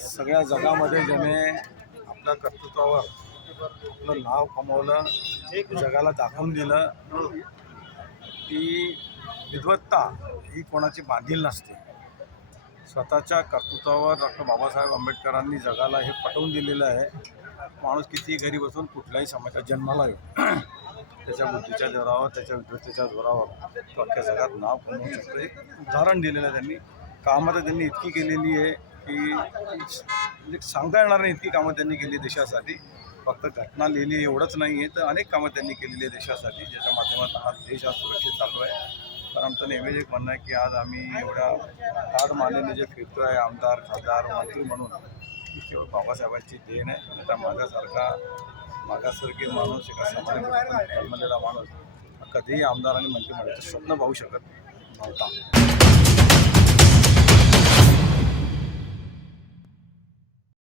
सगळ्या जगामध्ये ज्याने आपल्या कर्तृत्वावर आपलं नाव कमवलं जगाला दाखवून दिलं की विद्वत्ता ही कोणाची बांधील नसते. स्वतःच्या कर्तृत्वावर डॉक्टर बाबासाहेब आंबेडकरांनी जगाला हे पटवून दिलेलं आहे. माणूस कितीही घरी बसून कुठल्याही समाजात जन्माला येऊ. त्याच्या बुद्धीच्या जोरावर त्याच्या विद्वत्तेच्या जोरावर तो अख्ख्या जगात नाव कमवू शकतो एक उदाहरण दिलेलं आहे त्यांनी. कामं तर त्यांनी इतकी केलेली आहे की म्हणजे सांगता येणार नाही इतकी कामं त्यांनी केली देशासाठी. फक्त घटना लिहिली एवढंच नाही आहे तर अनेक कामं त्यांनी केलेली आहे देशासाठी ज्याच्या माध्यमातून हा देश आज सुरक्षित चालू आहे. तर आमचं नेहमीच एक म्हणणं आहे की आज आम्ही एवढ्या ताड मानेने जे फिरतो आहे आमदार खासदार मंत्री म्हणून ही केवळ बाबासाहेबांची देण आहे. आता माझ्यासारखा मागासवर्गीय माणूस एका समाजामध्ये माणूस कधीही आमदार आणि मंत्रिमंडळाचं स्वप्न पाहू शकत नव्हता.